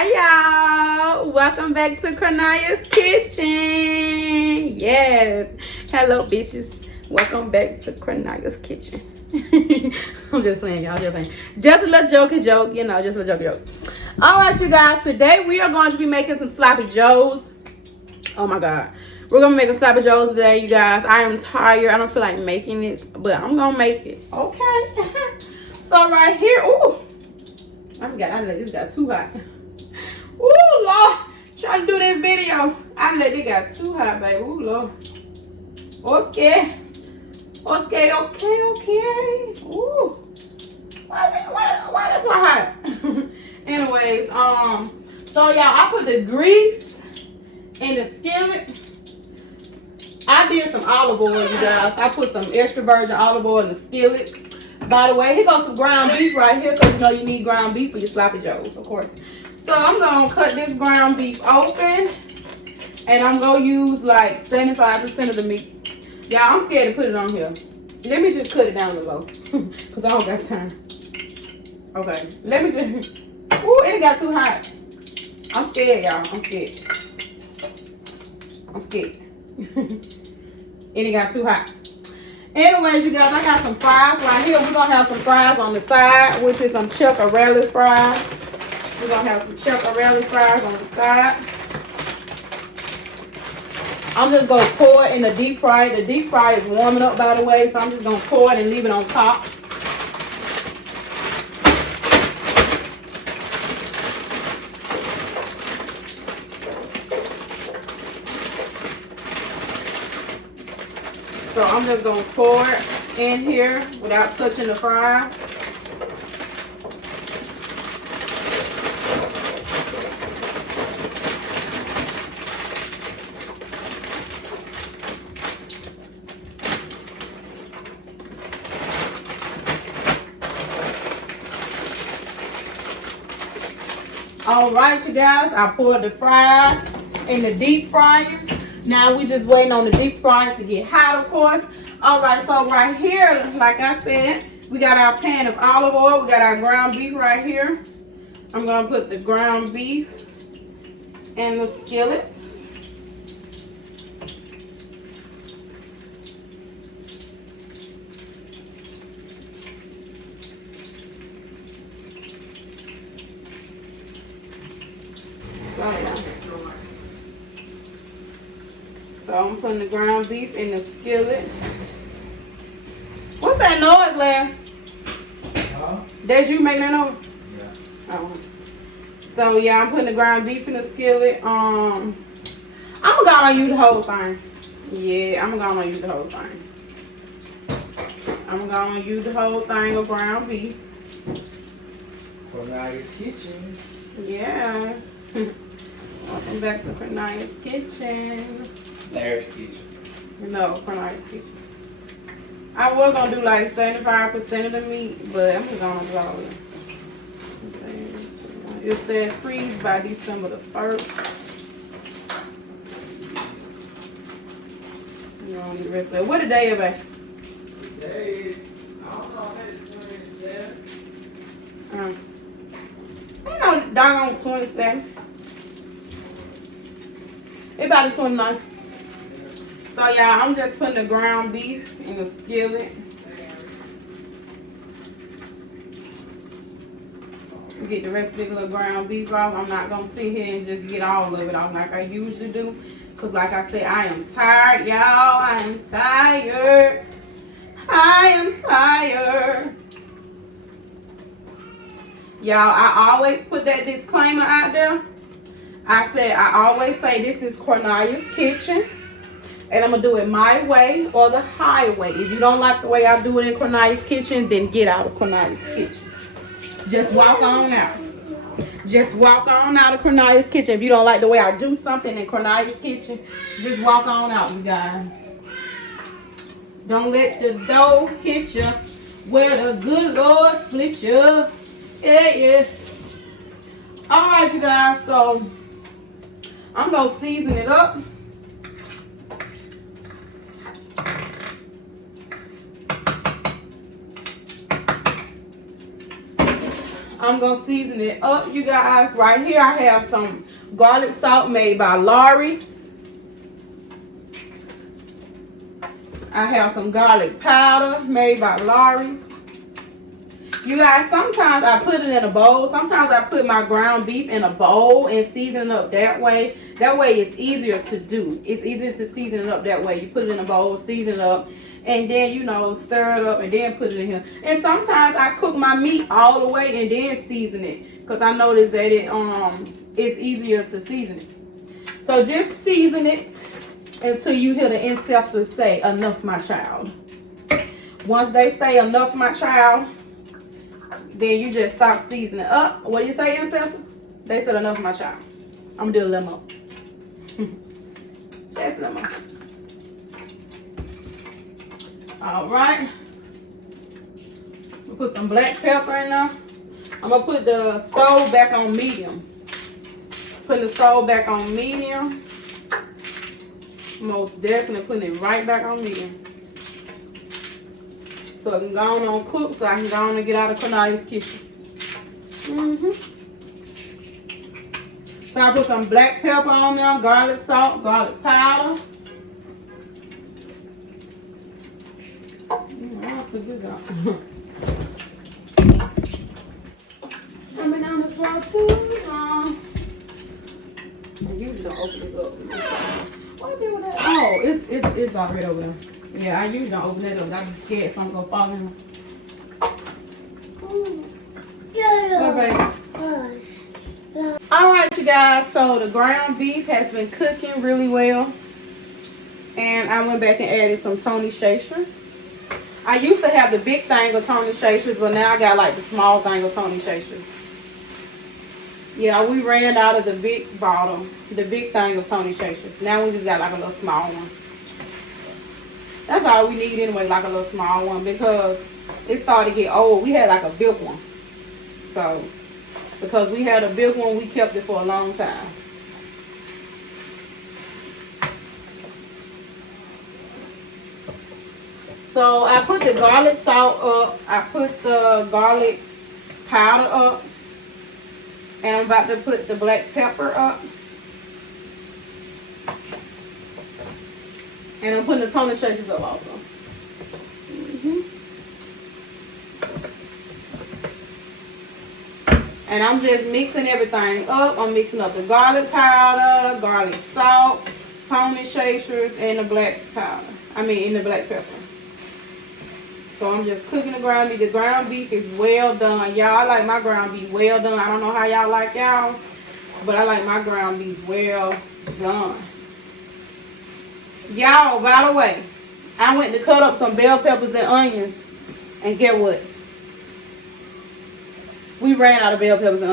Hi y'all, welcome back to Cornaya's Kitchen. Yes, hello bitches, welcome back to Cornaya's Kitchen. I'm just playing, y'all, just playing. Just a little jokey joke, you know, just a little joke. All right, you guys, today we are going to be making some sloppy joes. Oh my god, we're gonna make a sloppy joes today, you guys. I am tired, I don't feel like making it, but I'm gonna make it, okay? So right here, ooh, I let this got too hot. Ooh, Lord. Trying to do this video. I let it got too hot, baby. Ooh, Lord. Okay. Okay. Ooh. Why that more hot? Anyways, so y'all, I put the grease in the skillet. I did some olive oil, you guys. I put some extra virgin olive oil in the skillet. By the way, here goes some ground beef right here, because you know you need ground beef for your sloppy joes, of course. So I'm gonna cut this ground beef open, and I'm gonna use like 75% of the meat. Y'all, I'm scared to put it on here. Let me just cut it down a little, cause I don't got time. Okay, let me just. Ooh, it got too hot. I'm scared, y'all. I'm scared. It got too hot. Anyways, you guys, I got some fries right here. We're gonna have some fries on the side, which is some Chuckarelli fries. We're gonna have some Chuckarelli fries on the side. I'm just gonna pour it in the deep fry. The deep fry is warming up, by the way, so I'm just gonna pour it and leave it on top. So I'm just gonna pour it in here without touching the fries. All right, you guys, I poured the fries in the deep fryer. Now we just waiting on the deep fryer to get hot, of course. All right, so right here, like I said, we got our pan of olive oil. We got our ground beef right here. I'm gonna put the ground beef in the skillet. So I'm putting the ground beef in the skillet. What's that noise, Larry? Huh? That's you making that noise? Yeah. Oh. So yeah, I'm putting the ground beef in the skillet. I'm gonna use the whole thing. Yeah, I'm gonna use the whole thing. I'm gonna use the whole thing of ground beef. Cornaya's Kitchen. Yeah. Welcome back to Cornaya's Kitchen. Larry's Kitchen. No, Cornaya's Kitchen. I was gonna do like 75% of the meat, but I'm just gonna do all of it. It said freeze by December the 1st. You know, the rest of it. What the day is it? Today is, I don't know, I think it's 27. Ain't no doggone 27. It's about the 29th. So y'all, I'm just putting the ground beef in the skillet. Get the rest of the little ground beef off. I'm not gonna sit here and just get all of it off like I usually do, cause like I said, I am tired, y'all. I am tired. Y'all, I always put that disclaimer out there. I always say this is Cornaya's Kitchen, and I'm gonna do it my way or the highway. If you don't like the way I do it in Cornaya's Kitchen, then get out of Cornaya's Kitchen. Just walk on out. Just walk on out of Cornaya's Kitchen. If you don't like the way I do something in Cornaya's Kitchen, just walk on out, you guys. Don't let the dough hit you where the good Lord split you. Yeah. All right, you guys. So I'm gonna season it up. I'm gonna season it up, you guys. Right here I have some garlic salt made by Lawry's. I have some garlic powder made by Lawry's. You guys, sometimes I put it in a bowl. Sometimes I put my ground beef in a bowl and season it up that way. That way it's easier to do. It's easier to season it up that way. You put it in a bowl, season it up, and then, you know, stir it up and then put it in here. And sometimes I cook my meat all the way and then season it, because I noticed that it's easier to season it. So just season it until you hear the ancestors say, enough, my child. Once they say, enough, my child, then you just stop seasoning up. What do you say, ancestor? They said, enough, my child. I'm gonna do a little more. Just a little more. All right. We'll put some black pepper in there. I'm gonna put the stove back on medium. Putting the stove back on medium. Most definitely putting it right back on medium. So I can go on cook, so I can go on and get out of Cornelia's kitchen. So I put some black pepper on there, garlic salt, garlic powder. That's a good one. Coming down this one too. I usually don't open it up. What I do with that? Oh, it's already over there. Yeah, I usually don't open it up. I be scared something gonna fall in. Alright, you guys, so the ground beef has been cooking really well. And I went back and added some Tony Chachers. I used to have the big thing of Tony Chachers, but now I got like the small thing of Tony Chachers. Yeah, we ran out of the big bottle, the big thing of Tony Chachers. Now we just got like a little small one. That's all we need anyway, like a little small one, because it started to get old. We had like a big one. So, because we had a big one, we kept it for a long time. So I put the garlic salt up. I put the garlic powder up. And I'm about to put the black pepper up. And I'm putting the Tony Chachers up also. And I'm just mixing everything up. I'm mixing up the garlic powder, garlic salt, Tony Chachers, and the black powder. And the black pepper. So I'm just cooking the ground beef. The ground beef is well done. Y'all, I like my ground beef well done. I don't know how y'all like y'all, but I like my ground beef well done. Y'all, by the way, I went to cut up some bell peppers and onions. And get what? We ran out of bell peppers and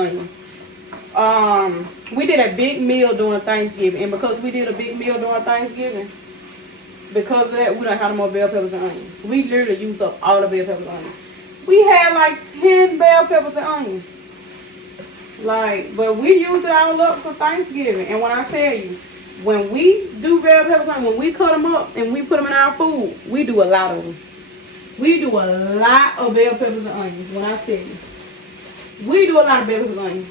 onions. We did a big meal during Thanksgiving. And because we did a big meal during Thanksgiving, because of that, we don't have no more bell peppers and onions. We literally used up all the bell peppers and onions. We had like 10 bell peppers and onions. But we used it all up for Thanksgiving. And when I tell you, when we do bell peppers and onions, when we cut them up and we put them in our food, we do a lot of them. We do a lot of bell peppers and onions, when I tell you. We do a lot of bell peppers and onions.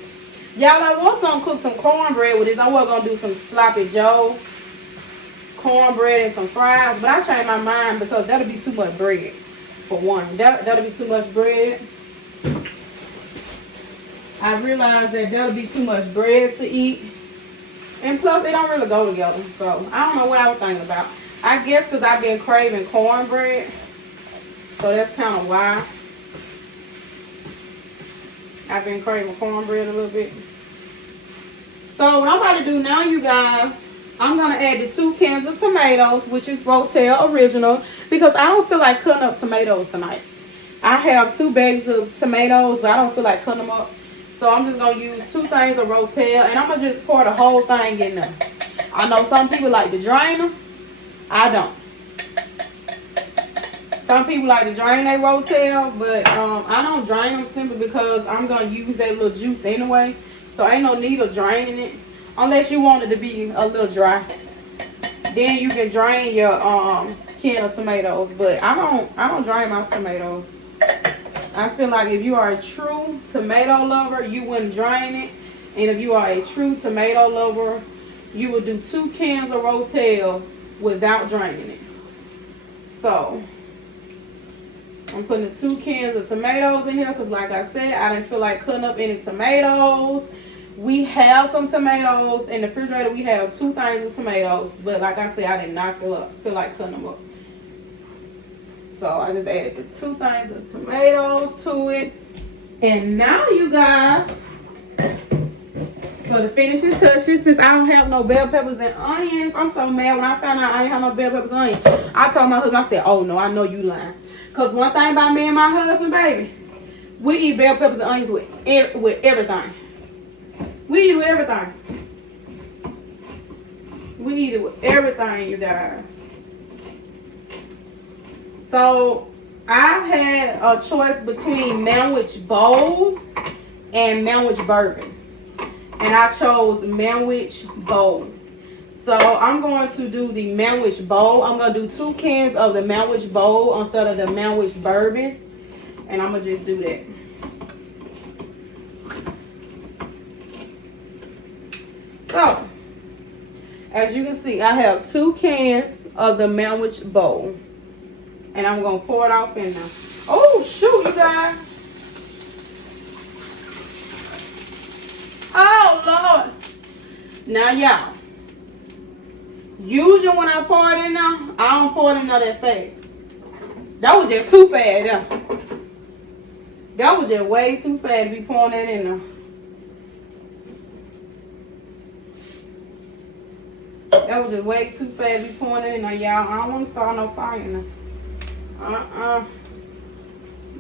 Y'all, I was going to cook some cornbread with this. I was going to do some sloppy joe, cornbread and some fries, but I changed my mind because that'll be too much bread. For one, that'll be too much bread. I realized that that'll be too much bread to eat, and plus they don't really go together. So I don't know what I was thinking about. I guess because I've been craving cornbread, so that's kind of why I've been craving cornbread a little bit. So what I'm about to do now, you guys, I'm going to add the 2 cans of tomatoes, which is Rotel Original, because I don't feel like cutting up tomatoes tonight. I have 2 bags of tomatoes, but I don't feel like cutting them up. So I'm just going to use 2 things of Rotel, and I'm going to just pour the whole thing in there. I know some people like to drain them. I don't. Some people like to drain their Rotel, but I don't drain them simply because I'm going to use that little juice anyway. So ain't no need of draining it. Unless you want it to be a little dry, then you can drain your can of tomatoes. But I don't drain my tomatoes. I feel like if you are a true tomato lover, you wouldn't drain it. And if you are a true tomato lover, you would do 2 cans of Rotels without draining it. So I'm putting 2 cans of tomatoes in here because, like I said, I didn't feel like cutting up any tomatoes. We have some tomatoes in the refrigerator. We have 2 things of tomatoes, but like I said, I did not feel like cutting them up. So I just added the 2 things of tomatoes to it. And now, you guys, for the finishing touches, since I don't have no bell peppers and onions, I'm so mad when I found out I didn't have no bell peppers and onions. I told my husband, I said, oh no, I know you lying. Because one thing about me and my husband, baby, we eat bell peppers and onions with everything. We eat it with everything. We eat it with everything, you guys. So I've had a choice between Manwhich Bold and Manwhich Bourbon. And I chose Manwhich Bold. So I'm going to do the Manwhich Bold. I'm going to do 2 cans of the Manwhich Bold instead of the Manwhich Bourbon. And I'm going to just do that. So, as you can see, I have 2 cans of the Manwhich Bold. And I'm going to pour it off in there. Oh, shoot, you guys. Oh, Lord. Now, y'all. Usually when I pour it in there, I don't pour it in there that fast. That was just too fast there. That was just way too fast to be pouring that in there. That was just way too fast to be pouring it in there, y'all. I don't want to start no fire in there.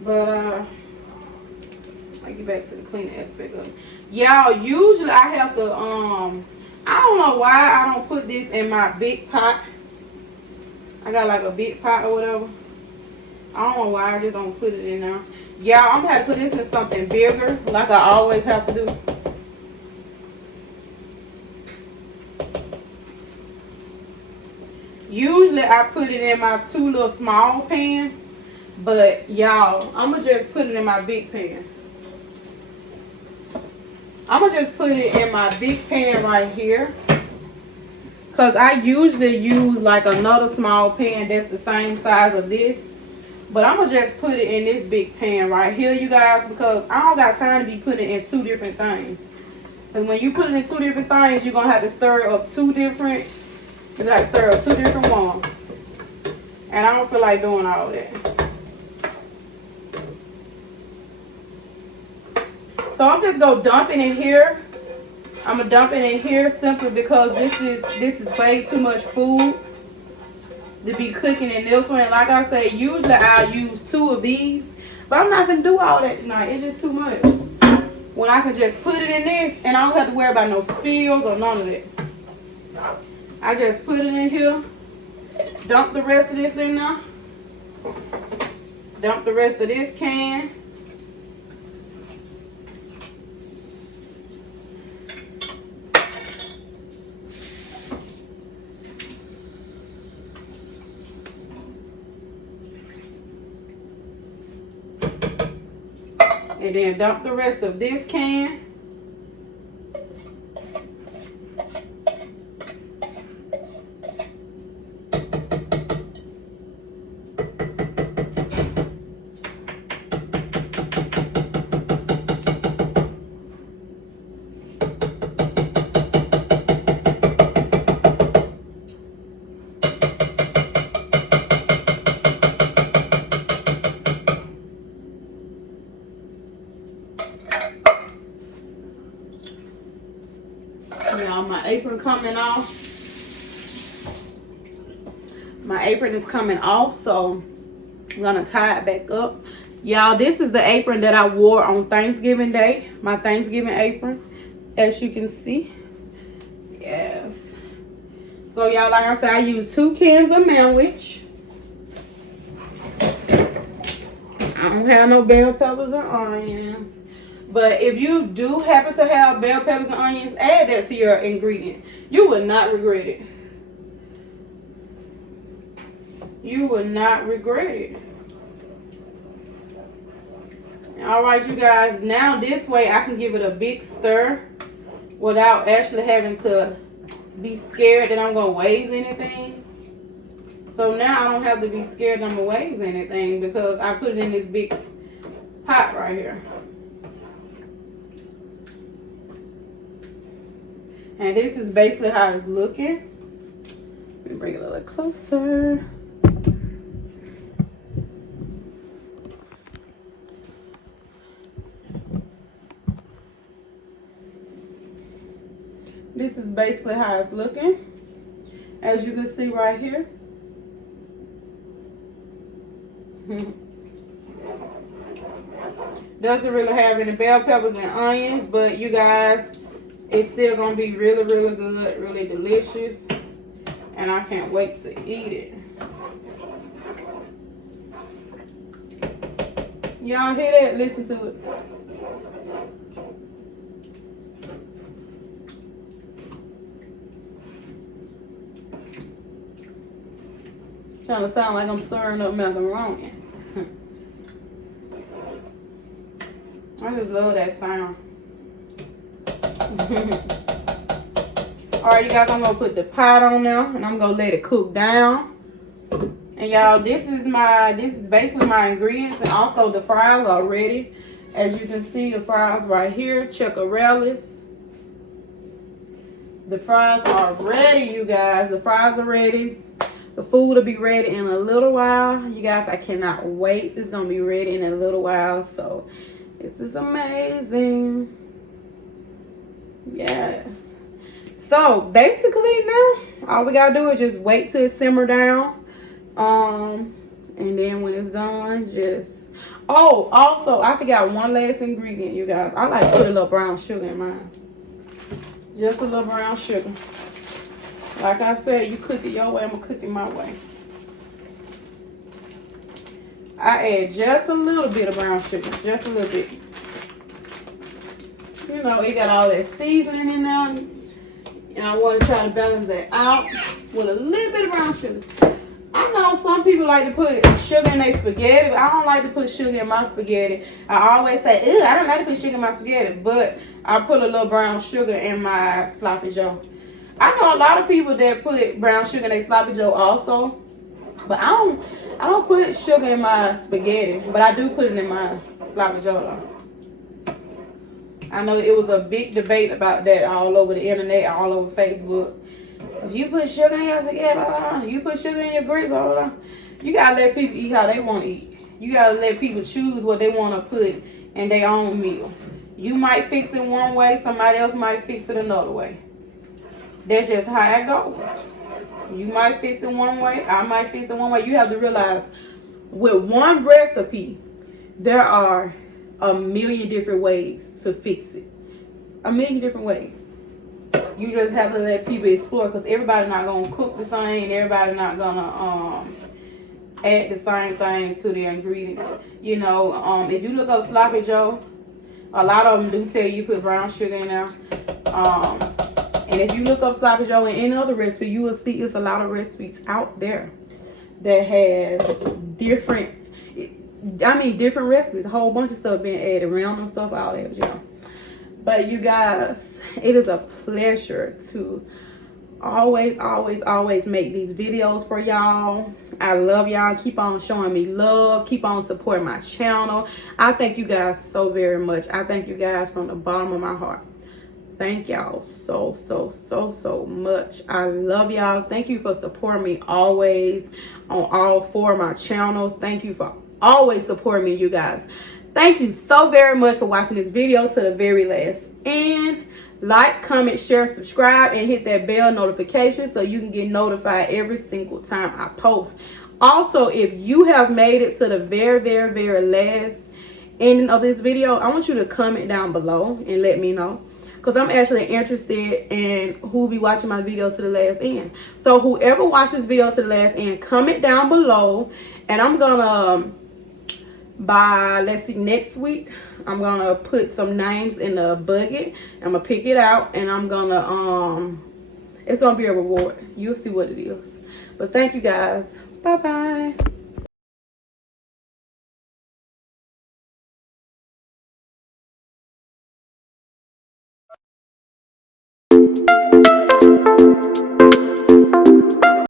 But I'll get back to the cleaning aspect of it. Y'all, usually I have to I don't know why I don't put this in my big pot. I got like a big pot or whatever. I don't know why I just don't put it in there. Y'all, I'm gonna have to put this in something bigger, like I always have to do. Usually I put it in my 2 little small pans, but y'all, I'm gonna just put it in my big pan. I'm gonna just put it in my big pan right here, because I usually use like another small pan that's the same size of this. But I'm gonna just put it in this big pan right here, you guys, because I don't got time to be putting it in 2 different things. Because when you put it in 2 different things, you're gonna have to stir up 2 different. You gotta stir up 2 different ones. And I don't feel like doing all that. So I'm just gonna dump it in here. I'm gonna dump it in here simply because this is way too much food to be cooking in this one. And like I say, usually I'll use 2 of these, but I'm not gonna do all that tonight. It's just too much. When I can just put it in this and I don't have to worry about no spills or none of that. I just put it in here, dump the rest of this in there, dump the rest of this can. And then dump the rest of this can. Now my apron coming off. My apron is coming off, so I'm gonna tie it back up. Y'all, this is the apron that I wore on Thanksgiving Day. My Thanksgiving apron, as you can see. Yes. So y'all, like I said, I used 2 cans of Manwhich. I don't have no bell peppers or onions. But if you do happen to have bell peppers and onions, add that to your ingredient. You will not regret it. You will not regret it. All right, you guys. Now this way I can give it a big stir without actually having to be scared that I'm going to waste anything. So now I don't have to be scared that I'm going to waste anything because I put it in this big pot right here. And this is basically how it's looking. Let me bring it a little closer. This is basically how it's looking. As you can see right here. Doesn't really have any bell peppers and onions, but you guys, it's still gonna be really, really good, really delicious, and I can't wait to eat it. Y'all hear that? Listen to it. Trying to sound like I'm stirring up macaroni. I just love that sound. Alright, you guys, I'm going to put the pot on now and I'm going to let it cook down. And y'all, this is basically my ingredients, and also the fries are ready. As you can see, the fries right here, chickarellis. The fries are ready, you guys. The fries are ready. The food will be ready in a little while. You guys, I cannot wait. It's going to be ready in a little while. So, this is amazing. Yes. So, basically now, all we got to do is just wait till it simmer down. And then when it's done, just... Oh, also, I forgot one last ingredient, you guys. I like to put a little brown sugar in mine. Just a little brown sugar. Like I said, you cook it your way, I'm going to cook it my way. I add just a little bit of brown sugar. Just a little bit. You know, it got all that seasoning in there. And I want to try to balance that out with a little bit of brown sugar. I know some people like to put sugar in their spaghetti, but I don't like to put sugar in my spaghetti. I always say, ew, I don't like to put sugar in my spaghetti. But I put a little brown sugar in my sloppy joe. I know a lot of people that put brown sugar in their sloppy joe also, but I don't put sugar in my spaghetti, but I do put it in my sloppy joe though. I know it was a big debate about that all over the internet, all over Facebook. If you put sugar in your spaghetti, blah, blah, blah, you put sugar in your grits, blah, blah, blah. You gotta let people eat how they want to eat. You gotta let people choose what they want to put in their own meal. You might fix it one way, somebody else might fix it another way. That's just how it goes. You might fix it one way, I might fix it one way. You have to realize, with one recipe, there are a million different ways to fix it. A million different ways. You just have to let people explore, because everybody's not going to cook the same. Everybody's not going to add the same thing to the ingredients. You know, if you look up sloppy joe, a lot of them do tell you put brown sugar in there. And if you look up sloppy joe in any other recipe, you will see it's a lot of recipes out there that have different recipes. A whole bunch of stuff being added, random stuff, all that, you know. But you guys, it is a pleasure to always make these videos for y'all. I love y'all. Keep on showing me love. Keep on supporting my channel. I thank you guys so very much. I thank you guys from the bottom of my heart. Thank y'all so much. I love y'all. Thank you for supporting me always on all 4 of my channels. Thank you for always supporting me, you guys. Thank you so very much for watching this video to the very last end. Like, comment, share, subscribe, and hit that bell notification so you can get notified every single time I post. Also, if you have made it to the very last ending of this video, I want you to comment down below and let me know, because I'm actually interested in who will be watching my video to the last end. So whoever watches this video to the last end, comment down below, and I'm gonna, by, let's see, next week, I'm gonna put some names in a bucket. I'm gonna pick it out, and I'm gonna, it's gonna be a reward. You'll see what it is. But thank you guys. Bye-bye.